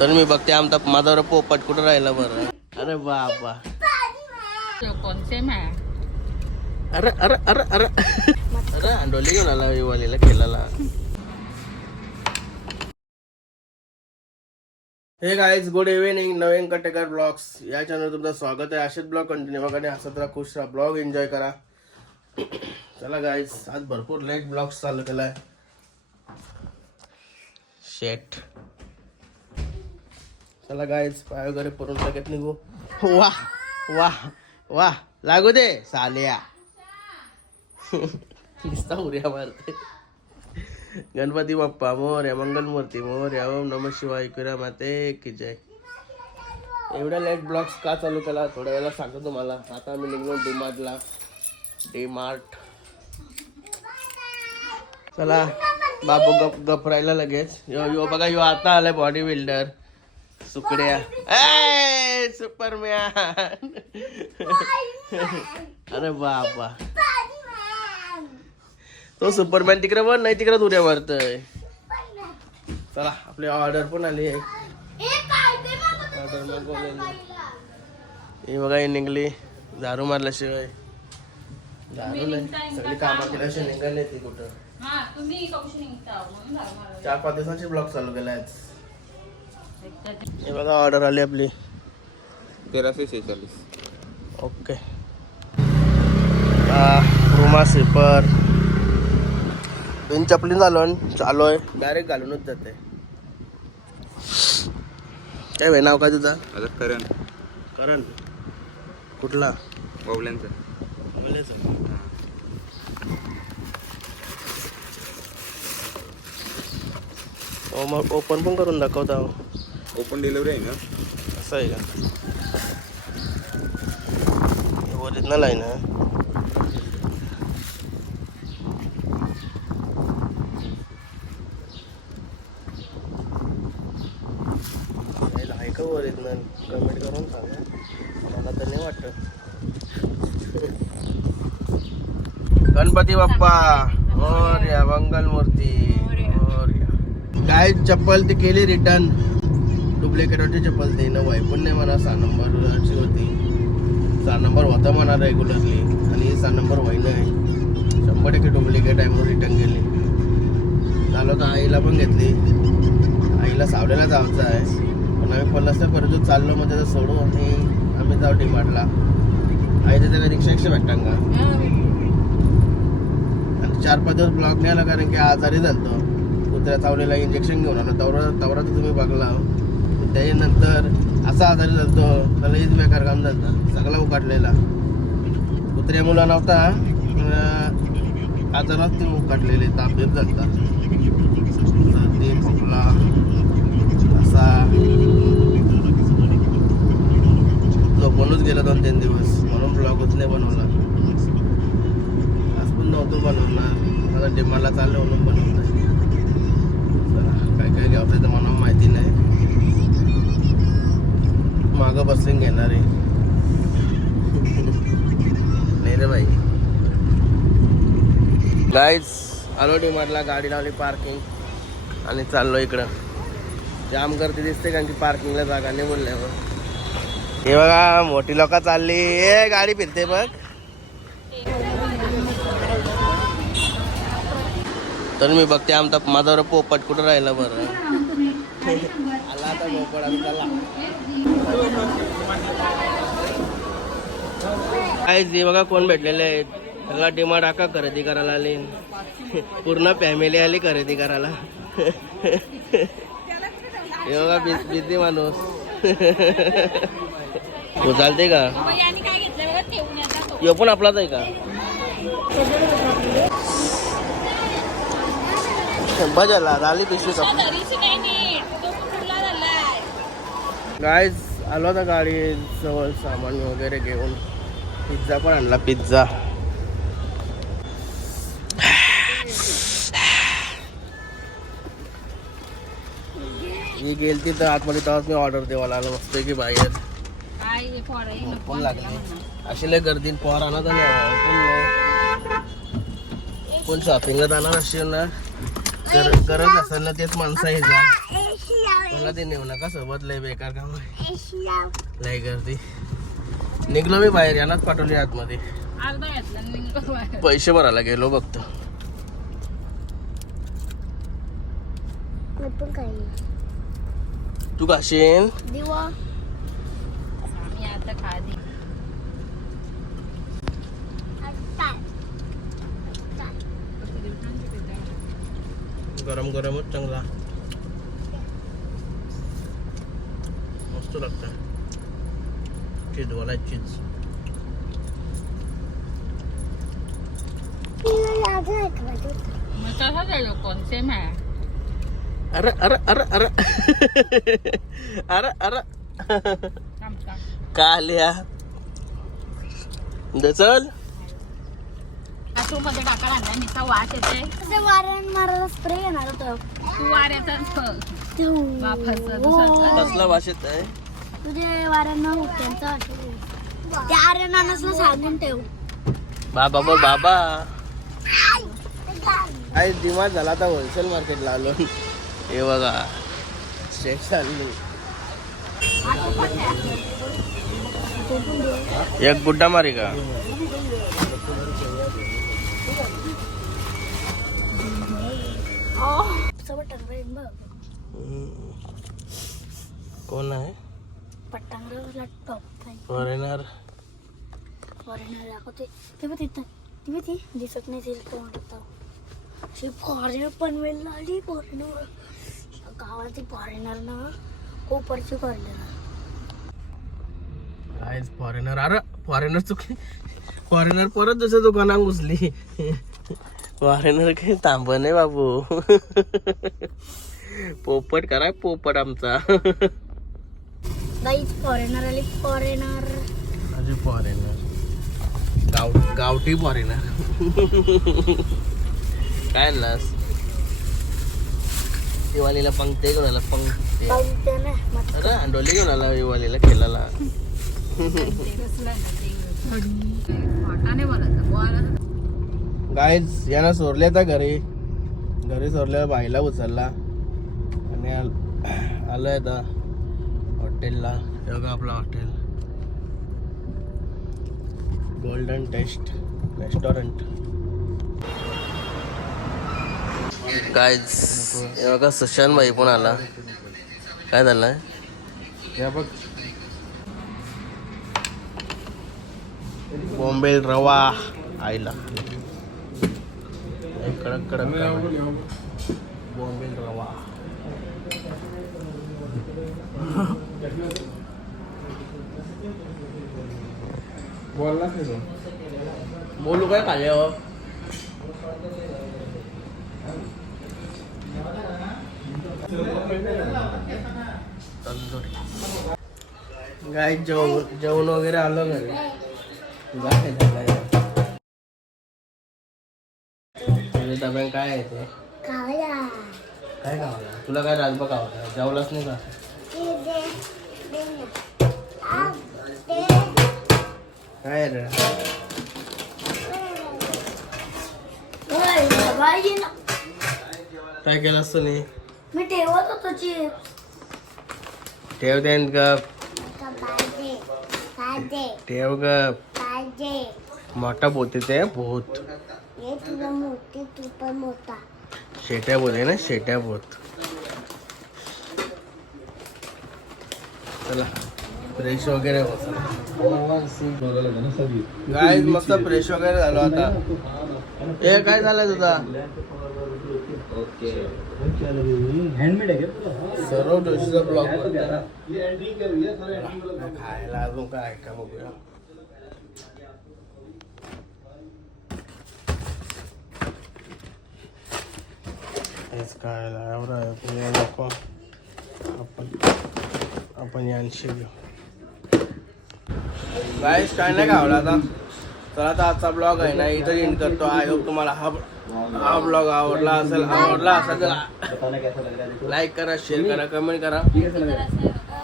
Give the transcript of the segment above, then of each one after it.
तर मी बघते आमचा माझा पोपट कुठं राहिला बरं. अरे बाबा अरे अरे अरे अरे अरे अंडोली घेऊन आला विवालीला खेळायला. हे गाईज गुड इव्हिनिंग. नवीन कटेकर ब्लॉग्स या चॅनल तुमचं स्वागत आहे. असेच ब्लॉग कंटिन्यू बघा आणि हसत राहा, खुश राहा, ब्लॉग एन्जॉय करा. चला गाईज आज भरपूर लेट ब्लॉग्स चालू केलाय. शेट चला गाईज पाय वगैरे परून लगेच निघू. वाह वाह वाह लागू दे साल्या. दिसता उर्या मारते. गणपती बाप्पा मोरया, मंगलमूर्ती मोरया, ओम नमः शिवाय, ऐकूया माते की जय. एवढ्या लेट ब्लॉग्स का चालू केला थोड्या वेळेला सांगतो तुम्हाला. आता आम्ही निघलो डीमार्टला. डीमार्ट चला बाबू गप राहिला लगेच. यो बघा यो आता आलाय बॉडी बिल्डर सुकड्या. ए सुपरमॅन. अरे बाबा तो सुपरमॅन तिकडे वर नाही तिकडे उड्या मारतोय. चला आपली ऑर्डर पण आली आहे. ऑर्डर मागवलेली हे बघा ही निघली. दारू मारल्याशिवाय दारू नाही. सगळी कामं केल्याशिवाय निघाली नाही ती कुठं. 4-5 दिवसांचे ब्लॉग चालू केले आहेत. हे बघा ऑर्डर आली आपली 1346. ओके. रुमा स्लीपर बिन चपली चालू आहे. डायरेक्ट घालूनच जाते. काय भाई नाव काय तुझं? करण. करण कुठला? बावल्यांचा. मग ओपन पण करून दाखवता. ओपन डिलिव्हरी आहे ना. असं आहे का? ओरिजिनल आहे ना. आहे का ओरिजिनल? कमेंट करून सांगा. मला तर नाही वाटत. गणपती बाप्पा मोरया, मंगलमूर्ती मोरया. काय चप्पल ती केली रिटर्न. डुप्लिकेट होती चप्पल ती न पण नाही म्हणा. 6 नंबरची होती. 6 नंबर होता म्हणा रेग्युलरली आणि 6 नंबर व्हायला आहे. 100% डुप्लिकेट आहे म्हणून रिटर्न गेली. चालू तर आईला पण घेतली. आईला सावलेला जायचं आहे पण आम्ही पल्लासच्या परत चाललो मग त्याचं सोडू आणि आम्ही जाऊ डीमार्टला. आई त्याच्या रिक्षा भेटतात का. आणि 4-5 दिवस ब्लॉग नाही आला कारण की आजारी झालतो. कुत्र्या चावलेला इंजेक्शन घेऊन आलो. तवरा तर तुम्ही बघला. त्याच्यानंतर असा आजारी झालतो त्याला हेच बेकार काम झालं. सगळा उकाटलेला. कुत्र्या मुला नव्हता आजारात ते उकाटलेले. ताप झालता. सर्दी खोकला असा झोपूनच गेला 2-3 दिवस म्हणून ब्लॉगच नाही बनवला. आज पण नव्हतो बनवणार. मला डिमांडला चाललं म्हणून बनवलं नाही. काय काय घ्यावं तर मला माहिती नाही. मागं बसून घेणार आहे नाही रे बाई. गाईज आलो डीमार्टला. गाडी लावली पार्किंग आणि चाललो इकडं. जाम गर्दी दिसते कारण की पार्किंगला जागा नाही बोलल्यावर. हे बघा मोठी लोक चालली. ए गाडी फिरते बघ. तर मी बघते आमचा माझा पोपट कुठं राहिला बरं. आला आता पोपट. आम्ही चला हे बघा कोण भेटलेले आहेत. सगळा डिमांड आका खरेदी करायला आली. पूर्ण फॅमिली आली खरेदी करायला. हे बघा बिझी माणूस. तू चालते का? यो पण आपलाच आहे का? बजाला झाली पिशवी. गाईज आलो आता गाडी जवळ सामान वगैरे घेऊन. पिझ्झा पण आणला. पिझ्झा ही गेलती तर आतमध्ये तेव्हाच मी ऑर्डर देवाला आलो मस्त की बाहेर. पण लागली अशी लय गर्दी. पोर आणत पण शॉपिंगला जाणार असेल ना गरज असेल ना तेच माणसं आहे जा. पण संगती नेऊ नका सोबत, लय बेकार काम आहे, लय गर्दी. निघलो मी बाहेर, यांनाच पाठवली आतमध्ये. पैसे भरायला गेलो बघतो. तू काशीन गरम गरमच चांगला मस्त लागतं. चीजवाला चीज. अरे अरे अरे अरे अरे अरे का आल्या चल मध्ये टाकायला आणला नुसता वास येते. वाऱ्यान मारायला स्प्रे येणार होतं. तू वाऱ्याचा कसला वास येत आहे तुझे वाऱ्यांना त्यांचा त्या आर्यनानसला सांगून ठेव. बाबा बोल बाबा. आई दिमाग झाला आता होलसेल मार्केटला आलो. हे बघा शेक चालली. एक गुड्डा मारी का कोण आहे फॉरेनर दाखवते ते बघ तिथं ती दिसत नाही तिला फॉरेनर पनवेलला आली. फॉरेनर गावाची फॉरेनर ना खूप वर्ष फॉरेनर. फॉरेनर अरे फॉरेनर चुकली. फॉरेनर परत दुसऱ्या दुकानात घुसली. फॉरेनर काही थांब नाही बाबू. पोपट करा पोपट आमचा. फॉरेनर आली. फॉरेनर अरे फॉरेनर गावठी फॉरेनर. काय नास दिवाळीला पंक्ते घेऊन आला. पंक्ते अरे अंडोली घेऊन आला दिवाळीला खेळायला. गाईज यांना सोडले तर घरी सोडल्या बाईला उचलला आणि आलोय आता हॉटेलला. बघा आपला hotel golden taste restaurant. Guys हे बघा सुशांत भाई पण आला. काय झालंय या बघ. बॉम्बे रवा आईला कडक कडक बॉम्बे रवा. बोलला नाही बोलू काय खाले हो. गाय जेवण वगैरे आलं घरी. डब्यान काय आहे ते काय खावला. तुला काय राजबा खावला जेवलाच नाही का. काय रे काय केलं असतं नाही. मी ठेवत होतो चिप्स. ठेवते का ठेव ग. मोठा बोते ते भूत शेट्या बोत आहे ना शेट्या बोत. चला फ्रेश वगैरे गाय मस्त फ्रेश वगैरे झालो आता. हे काय झालंय तुझा हँडमेड आहे सर्व डोशीचा ब्लॉग खायला अजून काय का बघूया. हेच खायला एवढं नको. आपण यांशी घेऊ. गाईस काय नाही खावला आता. तर आता आजचा ब्लॉग आहे ना इथं एंड करतो. आय होप तुम्हाला हा ब्लॉग आवडला असेल तर लाईक करा, शेअर करा, कमेंट करा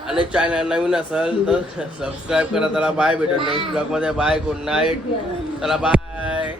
आणि चॅनल नवीन असेल तर सबस्क्राईब करा. त्याला बाय भेटून नेक्स्ट ब्लॉग मध्ये. Bye good night. चला बाय.